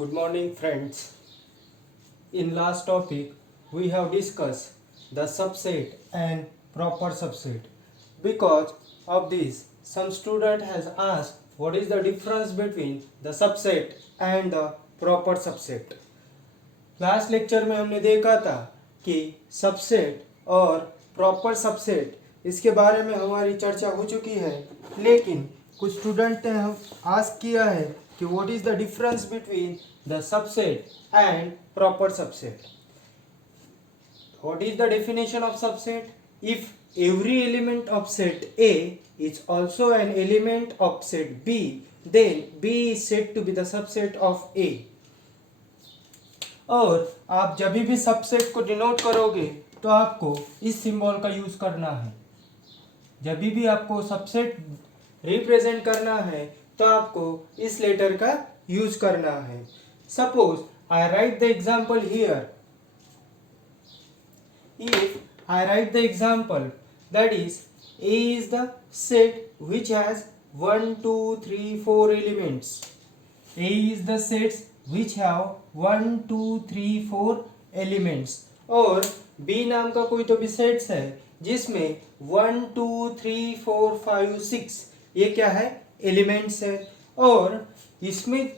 Good morning, friends. In last topic, we have discussed the subset and proper subset. Because of this, some student has asked what is the difference between the subset and the proper subset. Last lecture में हमने देखा था कि subset और proper subset इसके बारे में हमारी चर्चा हो चुकी है, लेकिन कुछ स्टूडेंट ने हम आस्क किया है कि what is the difference between the subset and proper subset. What is the definition of subset? If every element of set A is also an element of set B, then B is said to be the subset of A. और आप जब भी subset को denote करोगे तो आपको इस symbol का यूज करना है. जब भी आपको सबसेट रिप्रेजेंट करना है तो आपको इस लेटर का यूज करना है. Suppose I right the example here. If I write the example, that is A is the set which has 1, 2, 3, 4 elements. A is the sets which have 1, 2, 3, 4 elements. और B नाम का कोई तो भी सेट्स है जिसमें 1, 2, 3, 4, 5, 6 ये क्या है? एलिमेंट्स है. और इसमें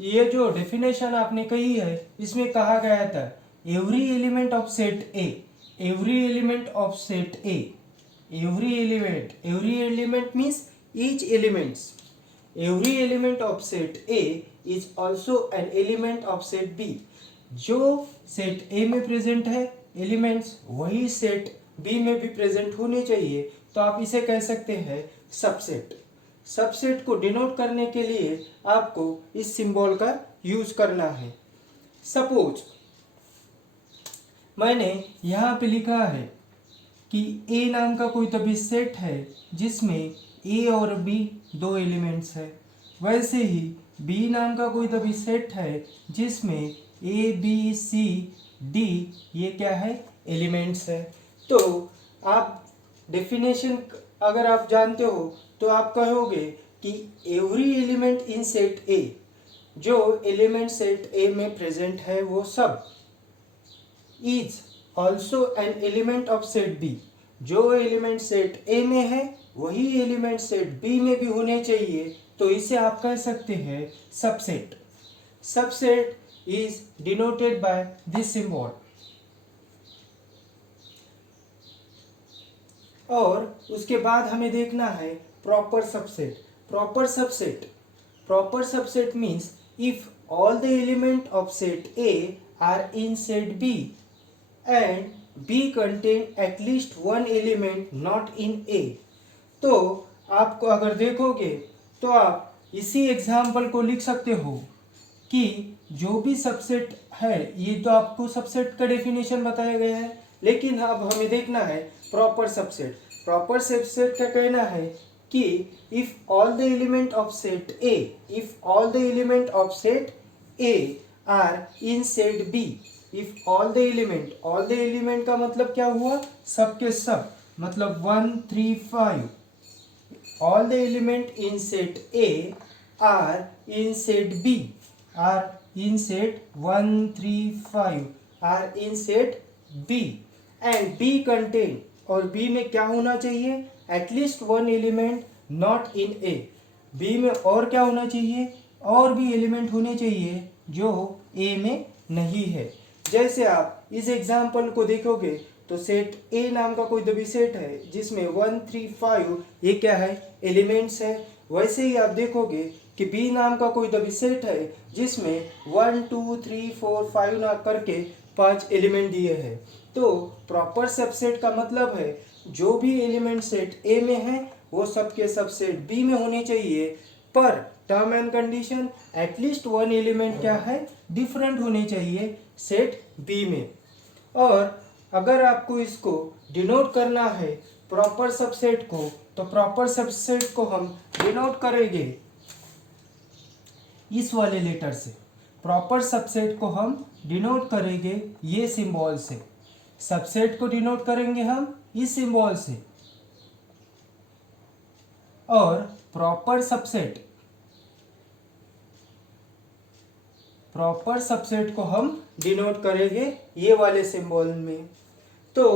ये जो डेफिनेशन आपने कही है इसमें कहा गया था every element of set A. Every element of set A. Every element means each elements. Every element of set A is also an element of set B. जो set A में प्रेजेंट है एलिमेंट्स वही set B में भी present होने चाहिए, तो आप इसे कह सकते हैं सबसेट. सबसेट को डिनोट करने के लिए आपको इस सिंबल का यूज करना है. सपोज मैंने यहाँ पे लिखा है कि A नाम का कोई तो भी सेट है जिसमें A और B दो एलिमेंट्स है. वैसे ही B नाम का कोई तो भी सेट है जिसमें A, B, C, D ये क्या है? एलिमेंट्स है. तो आप डेफिनेशन अगर आप जानते हो तो आप कहोगे कि every element in set A, जो एलिमेंट सेट A में प्रेजेंट है वो सब is also an element of set B. जो एलिमेंट सेट A में है वही एलिमेंट सेट B में भी होने चाहिए, तो इसे आप कह सकते हैं subset. Subset is denoted by this symbol. और उसके बाद हमें देखना है proper subset. Proper subset means if all the element of set A are in set B and B contain at least one element not in A. तो आपको अगर देखोगे तो आप इसी एग्जाम्पल को लिख सकते हो कि जो भी सबसेट है ये तो आपको सबसेट का डेफिनेशन बताया गया है, लेकिन अब हमें देखना है प्रॉपर सबसेट. प्रॉपर सबसेट का कहना है कि if all the element of set A are in set B. If all the element का मतलब क्या हुआ? सब के सब, मतलब 1, 3, 5. All the element in set A are in set B. Are in set 1, 3, 5 are in set B. And B contain, और B में क्या होना चाहिए? At least one element not in A. B में और क्या होना चाहिए? और भी एलिमेंट होने चाहिए जो A में नहीं है. जैसे आप इस एग्जाम्पल को देखोगे तो सेट A नाम का कोई तो भी सेट है जिसमें 1, 3, 5 ये क्या है? एलिमेंट्स है. वैसे ही आप देखोगे कि B नाम का कोई तो भी सेट है जिसमें 1, 2, 3, 4, 5 ना करके 5 एलिमेंट दिए हैं. तो प्रॉपर सबसेट का मतलब है जो भी एलिमेंट सेट A में है वो सबके सबसेट B में होने चाहिए, पर term and condition at least one element क्या है? डिफरेंट होने चाहिए सेट B में. और अगर आपको इसको डिनोट करना है प्रॉपर सबसेट को, तो प्रॉपर सबसेट को हम डिनोट करेंगे इस वाले लेटर से. प्रॉपर सबसेट को हम डिनोट करेंगे ये सिंबल से. सबसेट को डिनोट करेंगे हम इस सिंबल से. और प्रॉपर सबसेट प्रॉपर सबसेट को हम डिनोट करेंगे ये वाले सिंबल में। तो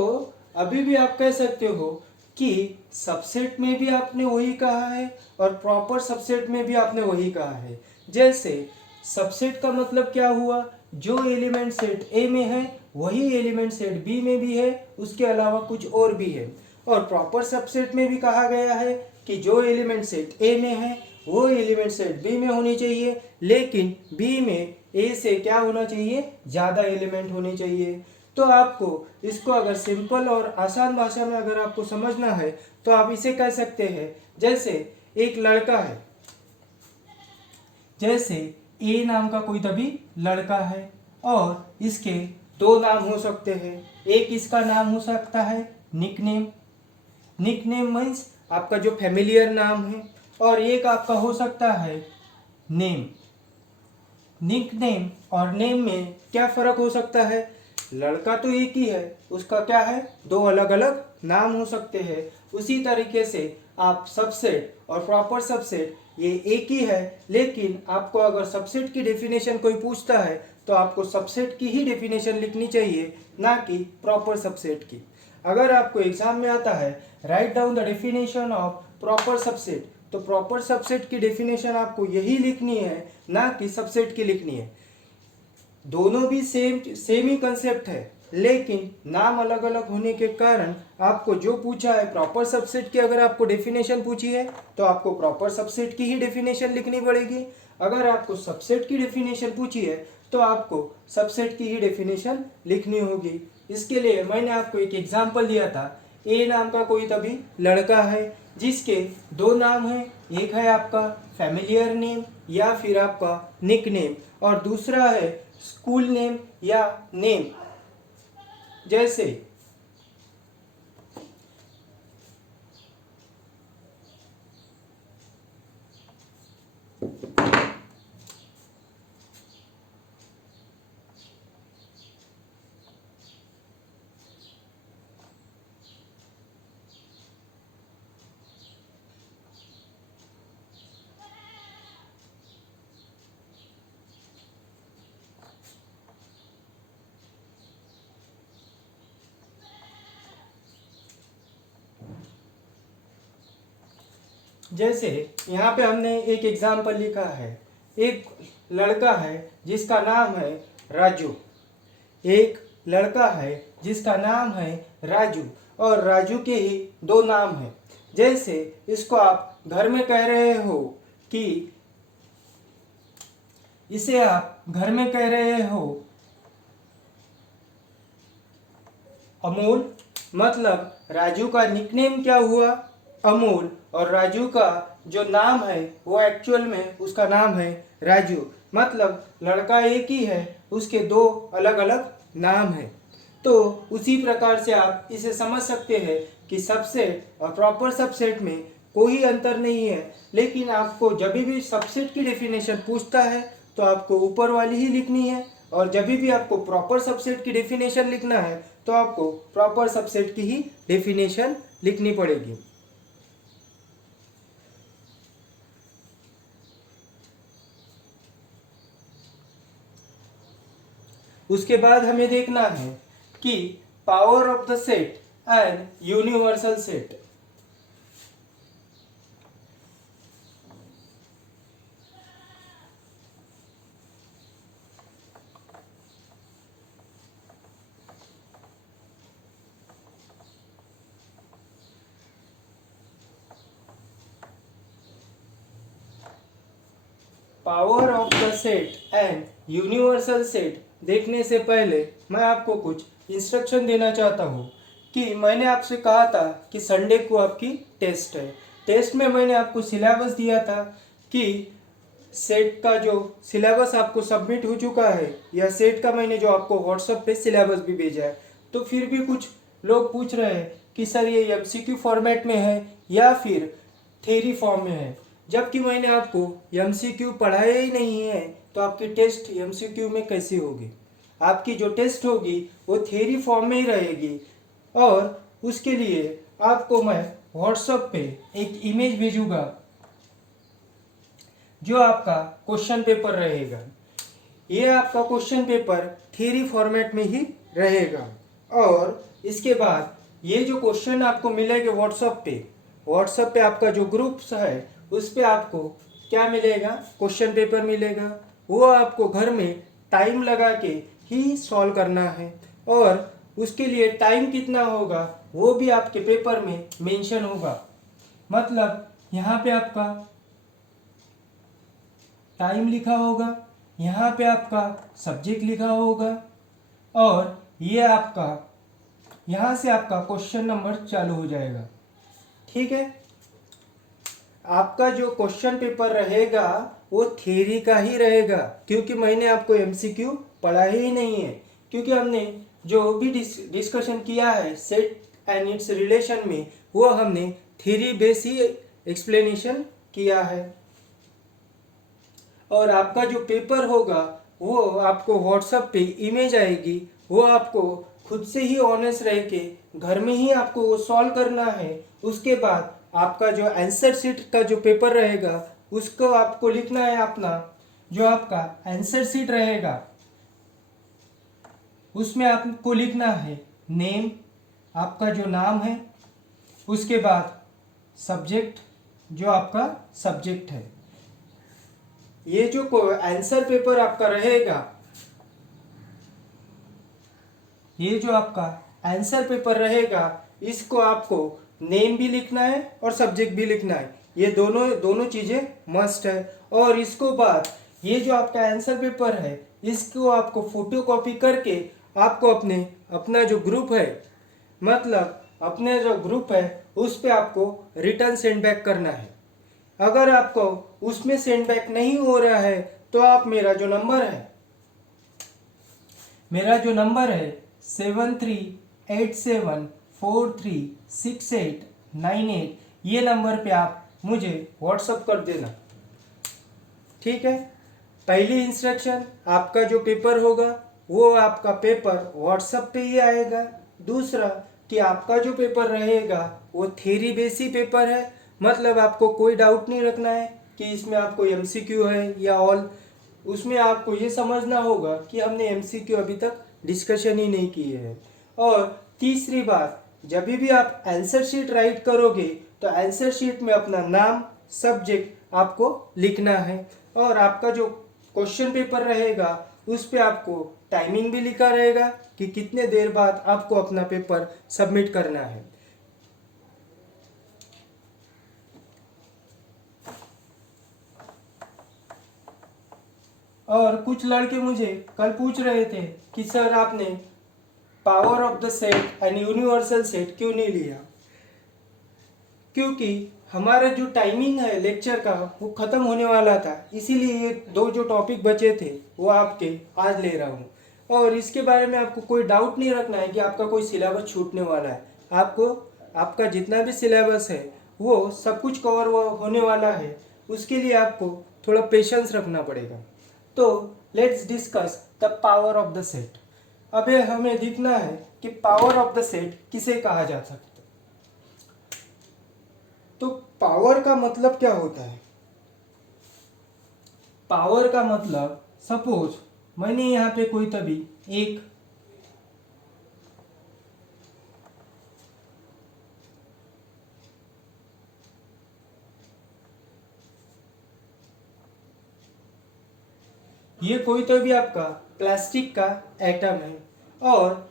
अभी भी आप कह सकते हो कि सबसेट में भी आपने वही कहा है और प्रॉपर सबसेट में भी आपने वही कहा है। जैसे सबसेट का मतलब क्या हुआ, जो एलिमेंट सेट ए में है वही एलिमेंट सेट बी में भी है, उसके अलावा कुछ और भी है। और प्रॉपर सबसेट में भी कहा गया है कि जो एलिमेंट सेट ए में है वो एलिमेंट सेट बी में होनी चाहिए, लेकिन बी में ए से क्या होना चाहिए, ज़्यादा एलिमेंट होने चाहिए। तो आपको इसको अगर सिंपल और आसान भाषा में अगर आपको समझना है तो आप इसे कह सकते हैं, जैसे एक लड़का है, जैसे ए नाम का कोई तभी लड़का है और इसके दो नाम हो सकते हैं। एक इसका नाम हो सकता है निकनेम, निकनेम मीन्स आपका जो फैमिलियर नाम है, और एक आपका हो सकता है नेम। निकनेम और नेम में क्या फ़र्क हो सकता है, लड़का तो एक ही है, उसका क्या है, दो अलग अलग नाम हो सकते हैं। उसी तरीके से आप सबसेट और प्रॉपर सबसेट ये एक ही है, लेकिन आपको अगर सबसेट की डेफिनेशन कोई पूछता है तो आपको सबसेट की ही डेफिनेशन लिखनी चाहिए, ना कि प्रॉपर सबसेट की। अगर आपको एग्जाम में आता है write down the definition of proper subset, तो प्रॉपर सबसेट की डेफिनेशन आपको यही लिखनी है, ना कि सबसेट की लिखनी है। दोनों भी सेम ही कंसेप्ट है, लेकिन नाम अलग अलग होने के कारण आपको जो पूछा है प्रॉपर सबसेट की, अगर आपको डेफिनेशन पूछी है तो आपको प्रॉपर सबसेट की ही डेफिनेशन लिखनी पड़ेगी। अगर आपको सबसेट की डेफिनेशन पूछी है तो आपको सबसेट की ही डेफिनेशन लिखनी होगी। इसके लिए मैंने आपको एक एग्जाम्पल दिया था, ए नाम का कोई तभी लड़का है जिसके दो नाम हैं, एक है आपका फैमिलियर नेम या फिर आपका निक नेम, और दूसरा है स्कूल नेम या नेम। जैसे जैसे यहाँ पे हमने एक एग्जाम्पल लिखा है, एक लड़का है जिसका नाम है राजू, एक लड़का है जिसका नाम है राजू, और राजू के ही दो नाम हैं। जैसे इसको आप घर में कह रहे हो कि, इसे आप घर में कह रहे हो अमोल, मतलब राजू का निकनेम क्या हुआ, अमोल, और राजू का जो नाम है वो एक्चुअल में उसका नाम है राजू, मतलब लड़का एक ही है, उसके दो अलग अलग नाम हैं। तो उसी प्रकार से आप इसे समझ सकते हैं कि सबसेट और प्रॉपर सबसेट में कोई अंतर नहीं है, लेकिन आपको जब भी सबसेट की डेफिनेशन पूछता है तो आपको ऊपर वाली ही लिखनी है, और जब भी आपको प्रॉपर सबसेट की डेफिनेशन लिखना है तो आपको प्रॉपर सबसेट की ही डेफिनेशन लिखनी पड़ेगी। उसके बाद हमें देखना है कि power of the set and universal set. Power of the set and universal set देखने से पहले मैं आपको कुछ इंस्ट्रक्शन देना चाहता हूँ कि मैंने आपसे कहा था कि संडे को आपकी टेस्ट है। टेस्ट में मैंने आपको सिलेबस दिया था कि सेट का जो सिलेबस आपको सबमिट हो चुका है, या सेट का मैंने जो आपको व्हाट्सएप पे सिलेबस भी भेजा है। तो फिर भी कुछ लोग पूछ रहे हैं कि सर ये एमसीक्यू फॉर्मेट में है या फिर थ्योरी फॉर्म में है, जबकि मैंने आपको एमसीक्यू पढ़ाया ही नहीं है, तो आपकी टेस्ट एमसीक्यू में कैसे होगी। आपकी जो टेस्ट होगी वो थ्योरी फॉर्म में ही रहेगी, और उसके लिए आपको मैं व्हाट्सएप पे एक इमेज भेजूंगा जो आपका क्वेश्चन पेपर रहेगा। ये आपका क्वेश्चन पेपर थ्योरी फॉर्मेट में ही रहेगा। और इसके बाद ये जो क्वेश्चन आपको मिलेंगे व्हाट्सएप पे आपका जो ग्रुप्स है उस पे आपको क्या मिलेगा, क्वेश्चन पेपर मिलेगा। वो आपको घर में टाइम लगा के ही सॉल्व करना है और उसके लिए टाइम कितना होगा वो भी आपके पेपर में मेंशन होगा। मतलब यहाँ पे आपका टाइम लिखा होगा, यहाँ पे आपका सब्जेक्ट लिखा होगा और ये आपका यहाँ से आपका क्वेश्चन नंबर चालू हो जाएगा। ठीक है, आपका जो क्वेश्चन पेपर रहेगा वो थ्योरी का ही रहेगा, क्योंकि मैंने आपको एमसीक्यू पढ़ा ही नहीं है। क्योंकि हमने जो भी डिस्कशन किया है सेट एंड इट्स रिलेशन में वो हमने थ्योरी बेस ही एक्सप्लेनेशन किया है। और आपका जो पेपर होगा वो आपको व्हाट्सएप पे इमेज आएगी, वो आपको खुद से ही ऑनेस्ट रह के घर में ही आपको वो सॉल्व करना है। उसके बाद आपका जो आंसर शीट का जो पेपर रहेगा उसको आपको लिखना है अपना जो आपका आंसर शीट रहेगा उसमें आपको लिखना है नेम, आपका जो नाम है, उसके बाद सब्जेक्ट जो आपका सब्जेक्ट है। ये जो आंसर पेपर आपका रहेगा, ये जो आपका आंसर पेपर रहेगा इसको आपको नेम भी लिखना है और सब्जेक्ट भी लिखना है। ये दोनों चीज़ें मस्ट है। और इसको बाद ये जो आपका आंसर पेपर है इसको आपको फोटोकॉपी करके आपको अपना जो ग्रुप है, मतलब अपने जो ग्रुप है उस पे आपको रिटर्न सेंड बैक करना है। अगर आपको उसमें सेंड बैक नहीं हो रहा है तो आप मेरा जो नंबर है 7387436898 ये नंबर पे आप मुझे व्हाट्सअप कर देना। ठीक है, पहली इंस्ट्रक्शन आपका जो पेपर होगा वो आपका पेपर व्हाट्सएप पे ही आएगा। दूसरा कि आपका जो पेपर रहेगा वो थ्योरी बेसिक पेपर है, मतलब आपको कोई डाउट नहीं रखना है कि इसमें आपको एमसीक्यू है या ऑल। उसमें आपको ये समझना होगा कि हमने एमसीक्यू अभी तक डिस्कशन ही नहीं किए हैं। और तीसरी बात, जब भी आप आंसर शीट राइट करोगे तो आंसर शीट में अपना नाम, सब्जेक्ट आपको लिखना है। और आपका जो क्वेश्चन पेपर रहेगा उस पे आपको टाइमिंग भी लिखा रहेगा कि कितने देर बाद आपको अपना पेपर सबमिट करना है। और कुछ लड़के मुझे कल पूछ रहे थे कि सर आपने power of the set and universal set क्यों नहीं लिया। क्योंकि हमारा जो टाइमिंग है लेक्चर का वो ख़त्म होने वाला था, इसीलिए ये दो जो टॉपिक बचे थे वो आपके आज ले रहा हूँ। और इसके बारे में आपको कोई डाउट नहीं रखना है कि आपका कोई सिलेबस छूटने वाला है। आपका जितना भी सिलेबस है वो सब कुछ कवर होने वाला है, उसके लिए आपको थोड़ा पेशेंस रखना पड़ेगा। तो let's discuss the power of the set. अब हमें देखना है कि पावर ऑफ द सेट किसे कहा जा सकता है। तो पावर का मतलब क्या होता है? पावर का मतलब, सपोज मैंने यहाँ पे कोई तभी एक ये कोई तो भी आपका प्लास्टिक का एटम है और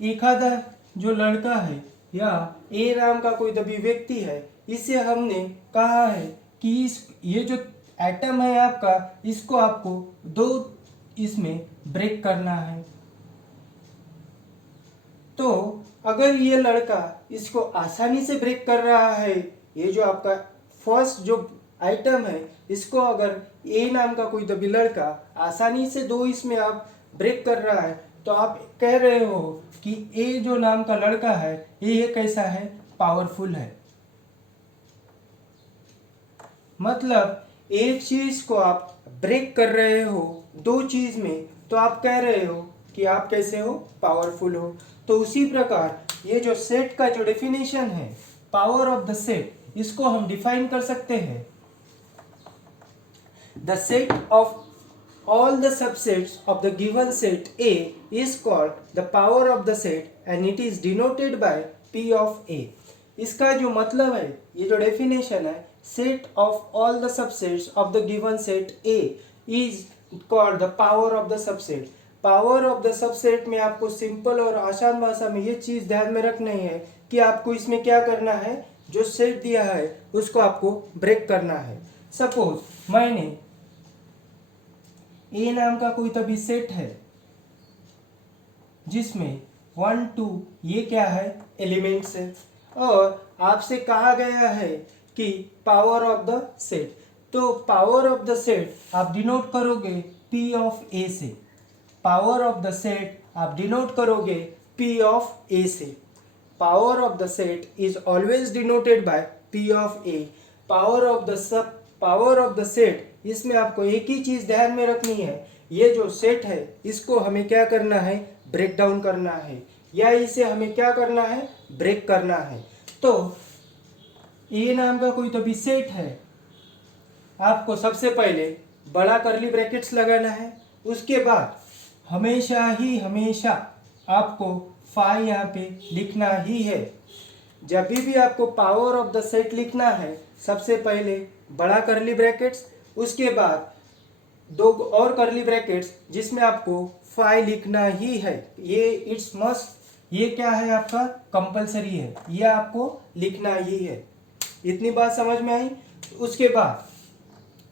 एक आधा जो लड़का है या ए नाम का कोई तभी व्यक्ति है, इसे हमने कहा है कि ये जो एटम है आपका इसको आपको दो इसमें ब्रेक करना है। तो अगर ये लड़का इसको आसानी से ब्रेक कर रहा है, ये जो आपका फर्स्ट जो आइटम है इसको अगर ए नाम का कोई तभी लड़का आसानी से दो इसमें आप ब्रेक कर रहा है, तो आप कह रहे हो कि ए जो नाम का लड़का है ये कैसा है, पावरफुल है। मतलब एक चीज को आप ब्रेक कर रहे हो दो चीज में, तो आप कह रहे हो कि आप कैसे हो, पावरफुल हो। तो उसी प्रकार ये जो सेट का जो डेफिनेशन है पावर ऑफ द सेट, इसको हम डिफाइन कर सकते हैं the set of all the subsets of the given set A is called the power of the set and it is denoted by P of A. इसका जो मतलब है, ये जो डेफिनेशन है, set of all the subsets of the given set A is called the power of the subset. Power of the subset में आपको simple और आसान भाषा में ये चीज़ ध्यान में रखनी है कि आपको इसमें क्या करना है, जो सेट दिया है उसको आपको ब्रेक करना है। सपोज मैंने ए नाम का कोई तभी सेट है जिसमें 1 2 ये क्या है, एलिमेंट्स है, और आपसे कहा गया है कि पावर ऑफ द सेट। तो पावर ऑफ द सेट आप डिनोट करोगे P ऑफ A से, पावर ऑफ द सेट आप डिनोट करोगे P ऑफ A से। Power of the set is always denoted by P of A। Power of the set, इसमें आपको एक ही चीज ध्यान में रखनी है, ये जो सेट है इसको हमें क्या करना है, ब्रेक डाउन करना है, या इसे हमें क्या करना है, ब्रेक करना है। तो ए नाम का कोई तो भी सेट है, आपको सबसे पहले बड़ा करली ब्रैकेट्स लगाना है, उसके बाद हमेशा आपको फाई यहाँ पे लिखना ही है। जब भी आपको पावर ऑफ द सेट लिखना है, सबसे पहले बड़ा करली ब्रैकेट्स, उसके बाद दो और करली ब्रैकेट्स जिसमें आपको फाई लिखना ही है। ये इट्स मस्ट, ये क्या है आपका कंपलसरी है, ये आपको लिखना ही है। इतनी बात समझ में आई। उसके बाद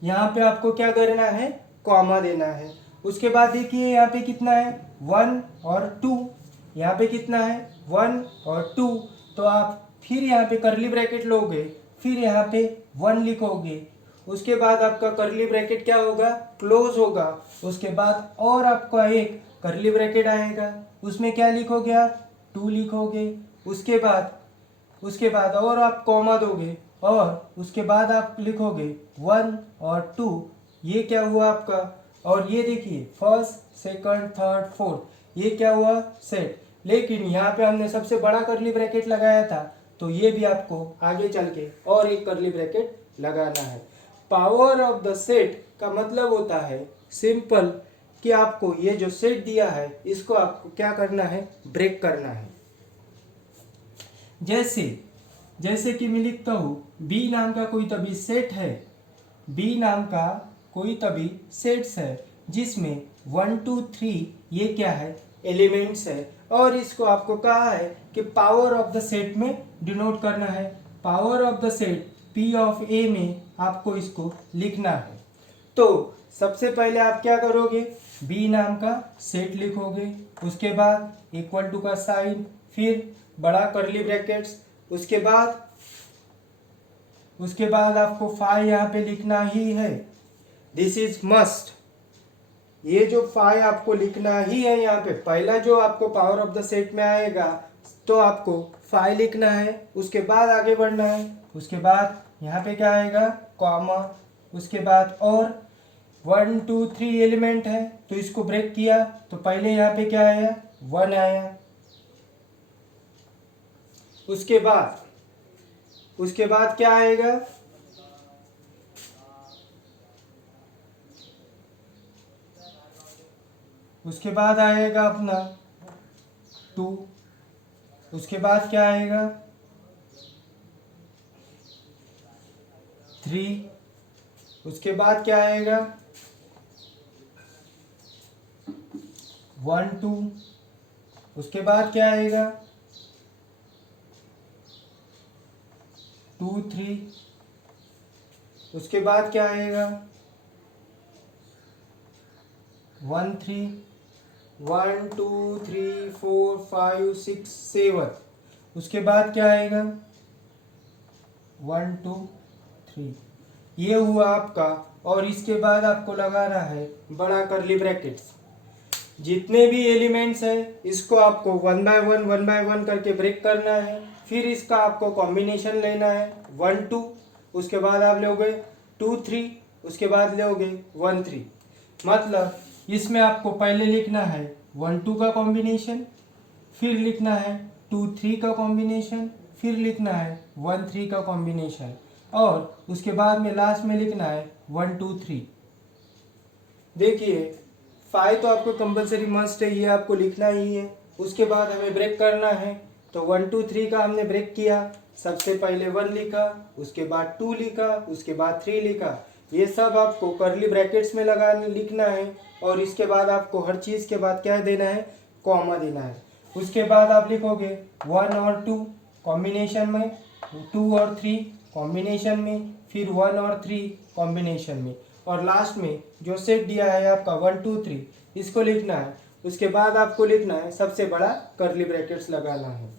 यहाँ पे आपको क्या करना है, कॉमा देना है। उसके बाद देखिए यहाँ पे कितना है, 1 और 2, यहाँ पे कितना है, 1 और 2, तो आप फिर यहाँ पे करली ब्रैकेट लोगे, फिर यहाँ पे 1 लिखोगे, उसके बाद आपका करली ब्रैकेट क्या होगा, क्लोज होगा। उसके बाद और आपका एक करली ब्रैकेट आएगा, उसमें क्या लिखोगे आप, 2 लिखोगे। उसके बाद और आप कॉमा दोगे, और उसके बाद आप लिखोगे 1 और 2, ये क्या हुआ आपका। और ये देखिए फर्स्ट सेकंड थर्ड फोर्थ, ये क्या हुआ, सेट। लेकिन यहाँ पे हमने सबसे बड़ा करली ब्रैकेट लगाया था, तो ये भी आपको आगे चल के और एक करली ब्रैकेट लगाना है। पावर ऑफ द सेट का मतलब होता है सिंपल कि आपको ये जो सेट दिया है इसको आपको क्या करना है, ब्रेक करना है। जैसे कि मैं लिखता हूँ, बी नाम का कोई तभी सेट है, बी नाम का कोई तभी सेट्स है जिसमें 1 2 3 ये क्या है, एलिमेंट्स है, और इसको आपको कहा है कि पावर ऑफ द सेट में डिनोट करना है। Power of the set P of A में आपको इसको लिखना है। तो सबसे पहले आप क्या करोगे, B नाम का सेट लिखोगे, उसके बाद इक्वल टू का साइन, फिर बड़ा करली ब्रैकेट्स, उसके बाद आपको फाई यहाँ पे लिखना ही है, दिस इज मस्ट। ये जो फाई आपको लिखना ही है, यहाँ पे पहला जो आपको पावर ऑफ द सेट में आएगा तो आपको फाई लिखना है, उसके बाद आगे बढ़ना है। उसके बाद यहाँ पे क्या आएगा, कॉमा, उसके बाद और 1 2 3 एलिमेंट है, तो इसको ब्रेक किया तो पहले यहाँ पे क्या आया, 1 आया। उसके बाद क्या आएगा, उसके बाद आएगा अपना 2, उसके बाद क्या आएगा 3, उसके बाद क्या आएगा 1 2, उसके बाद क्या आएगा 2 3, उसके बाद क्या आएगा 1 3, 1 2 3 4 5 6 7, उसके बाद क्या आएगा 1 2 3, ये हुआ आपका। और इसके बाद आपको लगाना है बड़ा करली ब्रैकेट्स। जितने भी एलिमेंट्स हैं इसको आपको 1 बाय 1 करके ब्रेक करना है। फिर इसका आपको कॉम्बिनेशन लेना है 1 2, उसके बाद आप लोगे 2 3, उसके बाद लोगे 1 3। मतलब इसमें आपको पहले लिखना है 1 2 का कॉम्बिनेशन, फिर लिखना है 2 3 का कॉम्बिनेशन, फिर लिखना है 1 3 का कॉम्बिनेशन, और उसके बाद में लास्ट में लिखना है 1 2 3। देखिए 5 तो आपको कंपलसरी मस्ट है, ये आपको लिखना ही है। उसके बाद हमें ब्रेक करना है, तो 1 2 3 का हमने ब्रेक किया। सबसे पहले 1 लिखा, उसके बाद 2 लिखा, उसके बाद 3 लिखा। ये सब आपको कर्ली ब्रैकेट्स में लगा लिखना है, और इसके बाद आपको हर चीज़ के बाद क्या देना है, कॉमा देना है। उसके बाद आप लिखोगे 1 और 2 कॉम्बिनेशन में, 2 और 3 कॉम्बिनेशन में, फिर 1 और 3 कॉम्बिनेशन में, और लास्ट में जो सेट दिया है आपका 1 2 3 इसको लिखना है। उसके बाद आपको लिखना है सबसे बड़ा कर्ली ब्रैकेट्स लगाना है।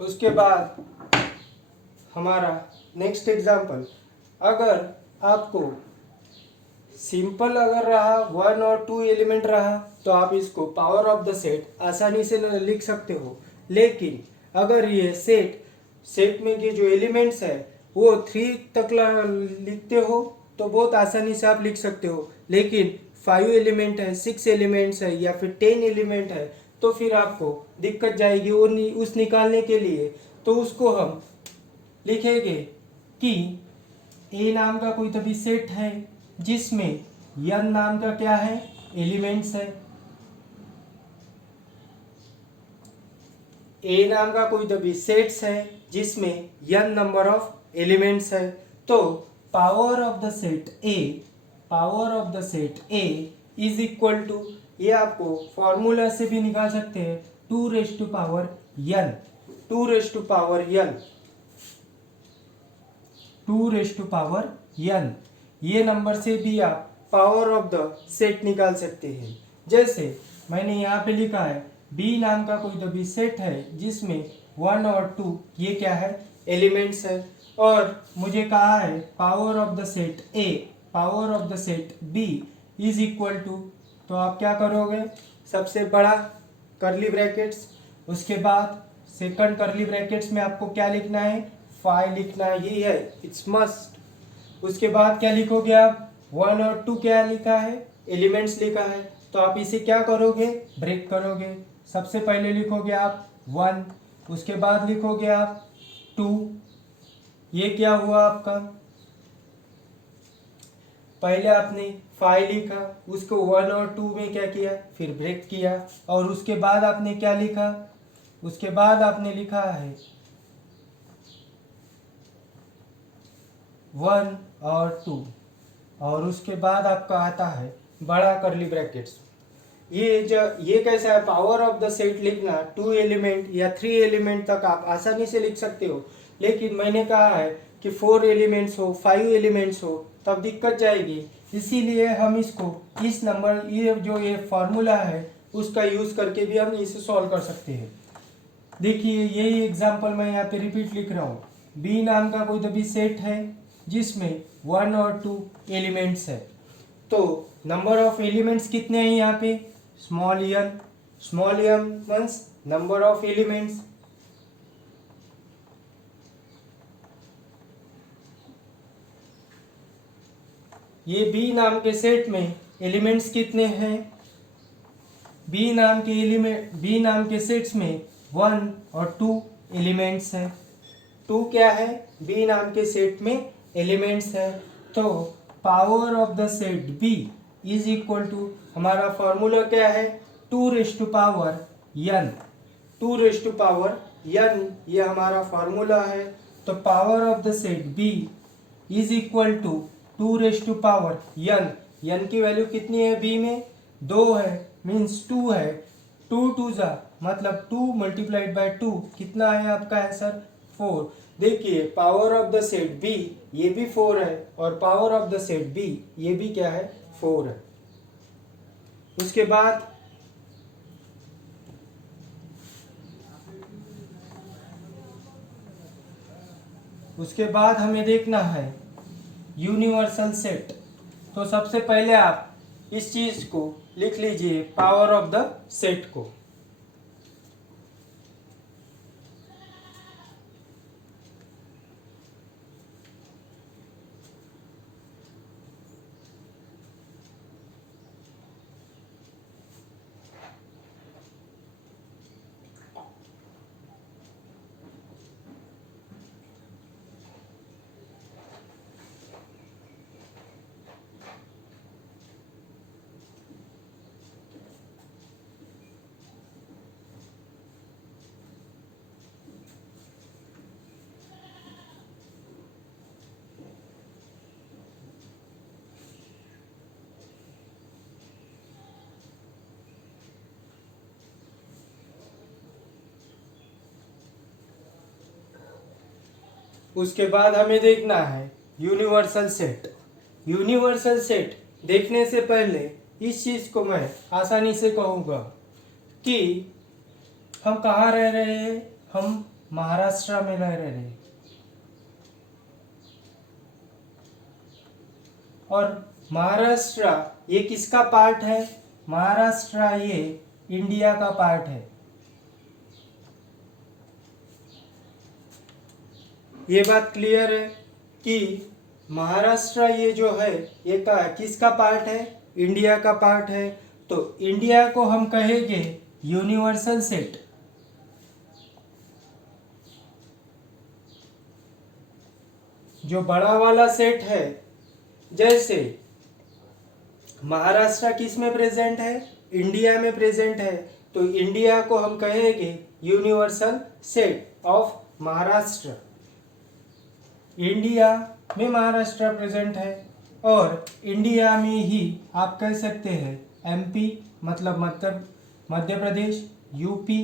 उसके बाद हमारा नेक्स्ट एग्जाम्पल, अगर आपको सिंपल अगर रहा 1 और 2 एलिमेंट रहा तो आप इसको पावर ऑफ द सेट आसानी से लिख सकते हो। लेकिन अगर ये सेट में के जो एलिमेंट्स है वो 3 तक लिखते हो तो बहुत आसानी से आप लिख सकते हो। लेकिन 5 एलिमेंट है, 6 एलिमेंट्स है, या फिर 10 एलिमेंट है, तो फिर आपको दिक्कत जाएगी उस निकालने के लिए। तो उसको हम लिखेंगे कि ए नाम का कोई तभी सेट है जिसमें n नाम का क्या है, एलिमेंट्स है। ए नाम का कोई तभी सेट्स है जिसमें n नंबर ऑफ एलिमेंट्स है। तो power of the set A is equal to, ये आपको फॉर्मूला से भी निकाल सकते हैं, 2 raise to power n, 2 raise to power n, 2 raise to power n। ये नंबर से भी आप पावर ऑफ द सेट निकाल सकते हैं। जैसे मैंने यहाँ पे लिखा है बी नाम का कोई तो भी सेट है जिसमें 1 और 2 ये क्या है, एलिमेंट्स है। और मुझे कहा है power of the set A, power of the set B is equal to, तो आप क्या करोगे, सबसे बड़ा कर्ली ब्रैकेट्स, उसके बाद सेकंड कर्ली ब्रैकेट्स में आपको क्या लिखना है, 5 लिखना ही है, इट्स मस्ट। उसके बाद क्या लिखोगे आप, 1 और 2 क्या लिखा है, एलिमेंट्स लिखा है, तो आप इसे क्या करोगे, ब्रेक करोगे। सबसे पहले लिखोगे आप 1, उसके बाद लिखोगे आप 2, ये क्या हुआ आपका, पहले आपने 5 लिखा, उसको 1 और 2 में क्या किया, फिर ब्रेक किया, और उसके बाद आपने क्या लिखा, उसके बाद आपने लिखा है 1 और 2, और उसके बाद आपका आता है बड़ा कर्ली ब्रैकेट्स। ये कैसा है, पावर ऑफ द सेट लिखना 2 एलिमेंट या 3 एलिमेंट तक आप आसानी से लिख सकते हो। लेकिन मैंने कहा है कि 4 एलिमेंट्स हो, 5 एलिमेंट्स हो, तब दिक्कत जाएगी। इसीलिए हम इसको इस नंबर, ये फार्मूला है उसका यूज़ करके भी हम इसे सॉल्व कर सकते हैं। देखिए यही एग्जाम्पल मैं यहाँ पे रिपीट लिख रहा हूँ, बी नाम का कोई तो भी सेट है जिसमें 1 और 2 एलिमेंट्स है। तो नंबर ऑफ एलिमेंट्स कितने हैं यहाँ पे, small N means number of elements. ये बी नाम के सेट में एलिमेंट्स कितने हैं, बी नाम के सेट्स में 1 और 2 एलिमेंट्स हैं। 2 क्या है, बी नाम के सेट में एलिमेंट्स है। तो power of the set B is equal to, हमारा फॉर्मूला क्या है, 2 raise to power n, 2 raise to power n, ये हमारा फॉर्मूला है। तो power of the set B is equal to 2 raise to power n की वैल्यू कितनी है बी में, 2 है, मीन्स 2 है, 2 2 जा मतलब 2 मल्टीप्लाइड बाय 2 कितना है आपका आंसर, 4। देखिए power of the set B ये भी 4 है, और power of the set B ये भी क्या है, 4 है। उसके बाद हमें देखना है यूनिवर्सल सेट। तो सबसे पहले आप इस चीज को लिख लीजिए, पावर ऑफ द सेट को। उसके बाद हमें देखना है यूनिवर्सल सेट। यूनिवर्सल सेट देखने से पहले इस चीज़ को मैं आसानी से कहूँगा कि हम कहाँ रह रहे हैं, हम महाराष्ट्र में रह रहे हैं। और महाराष्ट्र ये किसका पार्ट है, महाराष्ट्र ये इंडिया का पार्ट है। ये बात क्लियर है कि महाराष्ट्र ये जो है ये किसका पार्ट है, इंडिया का पार्ट है। तो इंडिया को हम कहेंगे यूनिवर्सल सेट। जो बड़ा वाला सेट है, जैसे महाराष्ट्र किस में प्रेजेंट है, इंडिया में प्रेजेंट है, तो इंडिया को हम कहेंगे universal set of Maharashtra. India में महाराष्ट्र प्रेजेंट है और इंडिया में ही आप कह सकते हैं एमपी मतलब मध्य प्रदेश, यूपी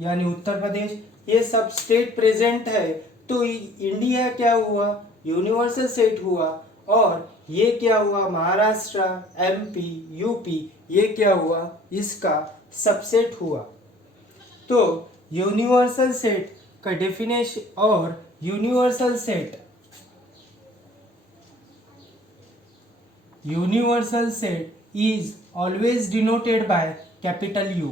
यानी उत्तर प्रदेश, ये सब स्टेट प्रेजेंट है। तो इंडिया क्या हुआ, यूनिवर्सल सेट हुआ, और ये क्या हुआ, महाराष्ट्र, एमपी, यूपी, ये क्या हुआ, इसका सबसेट हुआ। तो यूनिवर्सल सेट का डेफिनेशन और universal set is always denoted by capital U।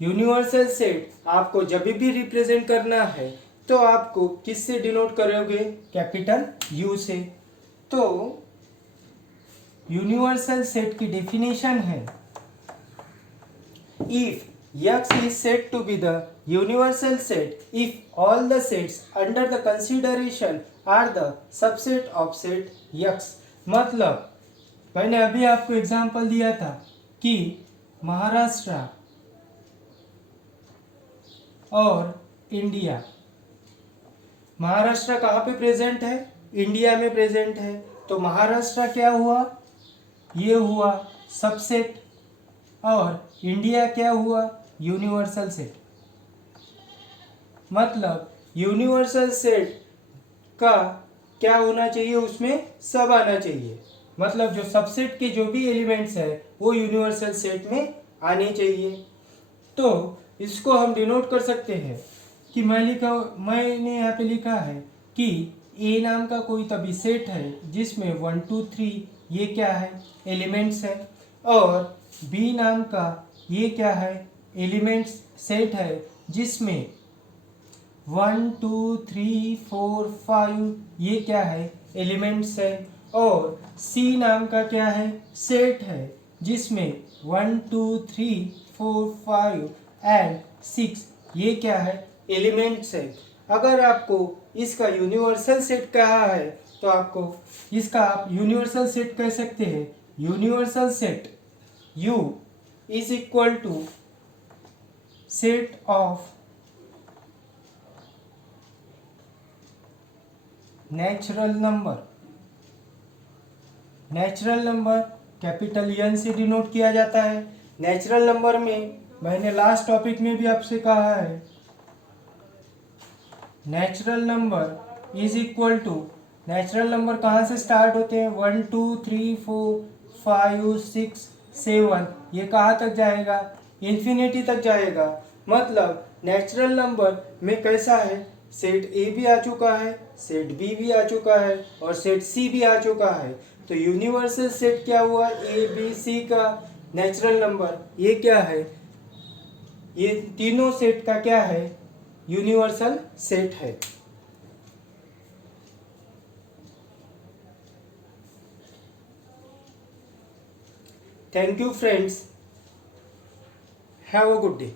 Universal set आपको जब भी रिप्रेजेंट करना है तो आपको किससे डिनोट करोगे, कैपिटल U से। तो यूनिवर्सल सेट की डेफिनेशन है, if X is said to be the universal set if all the sets under the consideration are the subset of set X। मतलब मैंने अभी आपको एग्जांपल दिया था कि महाराष्ट्र और इंडिया, महाराष्ट्र कहाँ पे प्रेजेंट है, इंडिया में प्रेजेंट है। तो महाराष्ट्र क्या हुआ, ये हुआ सबसेट, और इंडिया क्या हुआ, यूनिवर्सल सेट। मतलब यूनिवर्सल सेट का क्या होना चाहिए, उसमें सब आना चाहिए। मतलब जो सबसेट के जो भी एलिमेंट्स है वो यूनिवर्सल सेट में आने चाहिए। तो इसको हम डिनोट कर सकते हैं कि मैंने यहाँ पे लिखा है कि ए नाम का कोई तभी सेट है जिसमें 1 2 3 ये क्या है, एलिमेंट्स है, और बी नाम का ये क्या है, एलिमेंट्स सेट है जिसमें 1 2 3 4 5 ये क्या है, एलिमेंट्स है, और सी नाम का क्या है, सेट है जिसमें 1 2 3 4 5 एंड 6 ये क्या है, एलिमेंट्स है। अगर आपको इसका यूनिवर्सल सेट कहा है तो आपको इसका आप यूनिवर्सल सेट कह सकते हैं। Universal set U is equal to set of natural number. Natural number capital N से डिनोट किया जाता है। नेचुरल नंबर में मैंने लास्ट टॉपिक में भी आपसे कहा है, natural number is equal to, natural number कहाँ से स्टार्ट होते हैं, 1 2 3 4 5 6 7, ये कहाँ तक जाएगा, इन्फिनिटी तक जाएगा। मतलब नेचुरल नंबर में कैसा है, सेट ए भी आ चुका है, सेट बी भी आ चुका है, और सेट सी भी आ चुका है। तो यूनिवर्सल सेट क्या हुआ, ए बी सी का नेचुरल नंबर, ये क्या है, ये तीनों सेट का क्या है, यूनिवर्सल सेट है। Thank you friends, have a good day.